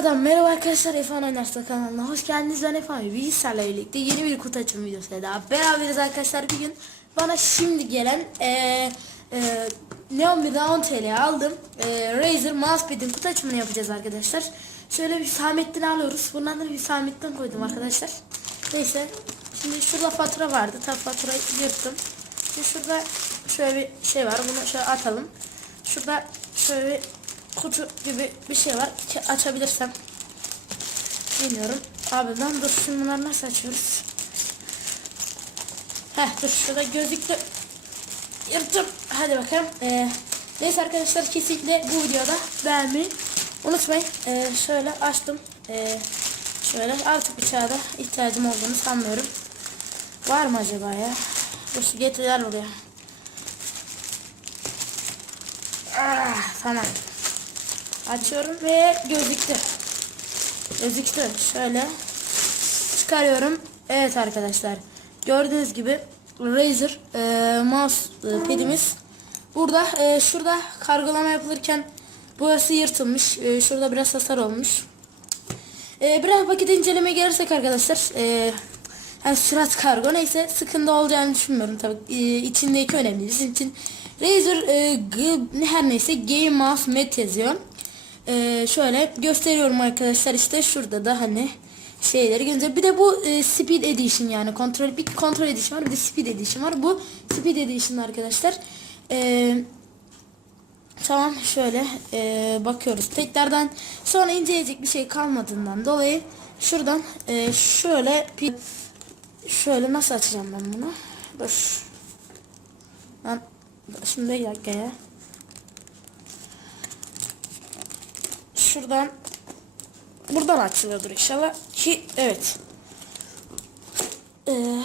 Tekrardan merhaba arkadaşlar Efan Oynarsa kanalına hoş geldiniz. Ben Efan sizlerle birlikte yeni bir kutu açım videosuyla daha beraberiz arkadaşlar bir gün. Bana şimdi gelen eee eee Neon 1'den 10 TL aldım. Eee Razer Mousepad'in kutu açımını yapacağız arkadaşlar. Şöyle bir Samettin alıyoruz. Bundan da bir Samettin koydum arkadaşlar. Neyse şimdi şurada fatura vardı. Tabi faturayı yırttım. Şimdi şurada şöyle bir şey var. Bunu şöyle atalım. Şurada şöyle bir kutu gibi bir şey var. Ki açabilirsem bilmiyorum. Abi ben dur şimdi bunları nasıl açıyoruz? Heh dur şurada gözlükle yırttım hadi bakalım. Ee, neyse arkadaşlar kesinlikle bu videoda beğenmeyi unutmayın. Ee, şöyle açtım. Ee, şöyle artık bir çağda ihtiyacım olduğunu sanmıyorum. Var mı acaba ya? Dur şu getiriler buraya. Ah, tamam Açıyorum ve gözüktü. Gözüktü. Şöyle çıkarıyorum. Evet arkadaşlar. Gördüğünüz gibi Razer e, mouse e, pedimiz. Burada e, şurada kargolama yapılırken burası yırtılmış. E, şurada biraz hasar olmuş. E, biraz vakit inceleme gelirsek arkadaşlar e, yani sürat kargo neyse sıkıntı olacağını düşünmüyorum tabii. E, içindeki önemli. Bizim için Razer e, G, her neyse Game Mouse Mat yazıyor. Ee, şöyle gösteriyorum arkadaşlar işte şurada da hani şeyleri görünce. Bir de bu e, Speed Edition yani kontrol bir kontrol edition var bir de Speed Edition var. Bu Speed Edition arkadaşlar. Ee, tamam şöyle e, bakıyoruz. Tekrardan sonra inceleyecek bir şey kalmadığından dolayı şuradan e, şöyle şöyle nasıl açacağım ben bunu? Dur. Ben şimdi bir dakika ya şuradan buradan açılıyordur inşallah. Ki evet. Ee,